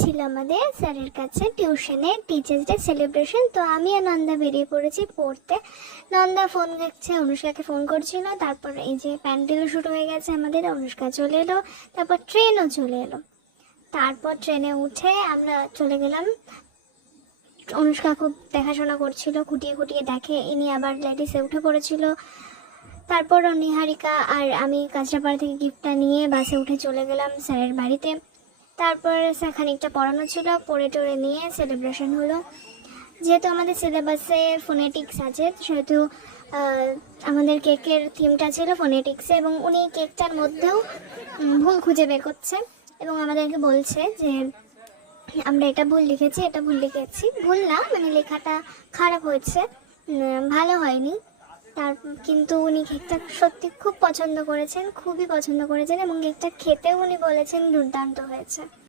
ছিল আমাদের স্যারের কাছে টিউশনে টিচার্স ডে সেলিব্রেশন। তো আমি আর নন্দা বেরিয়ে পড়েছি পড়তে। নন্দা ফোন দেখছে, অনুষ্কাকে ফোন করছিল। তারপর এই যে প্যান্ডেলও শুরু হয়ে গেছে আমাদের, অনুষ্কা চলে এলো, তারপর ট্রেনও চলে এলো। তারপর ট্রেনে উঠে আমরা চলে গেলাম। অনুষ্কা খুব দেখাশোনা করছিল, খুঁটিয়ে খুঁটিয়ে দেখে, ইনি আবার লেডিসে উঠে পড়েছিল। তারপর নিহারিকা আর আমি কাঁচরাপাড়া থেকে গিফটটা নিয়ে বাসে উঠে চলে গেলাম স্যারের বাড়িতে। তারপর স্যার খানিকটা পড়ানো ছিল, পড়ে টড়ে নিয়ে সেলিব্রেশন হলো। যেহেতু আমাদের সিলেবাসে ফোনেটিক্স আছে, সেহেতু আমাদের কেকের থিমটা ছিল ফোনেটিক্সে, এবং উনি কেকটার মধ্যেও ভুল খুঁজে বের করছে এবং আমাদেরকে বলছে যে আমরা এটা ভুল লিখেছি, এটা ভুল লিখেছি। ভুল না, মানে লেখাটা খারাপ হয়েছে, ভালো হয়নি। তার কিন্তু উনি কেকটা সত্যি খুব পছন্দ করেছেন, খুবই পছন্দ করেছেন, এবং কেকটা খেতেও উনি বলেছেন দুর্দান্ত হয়েছে।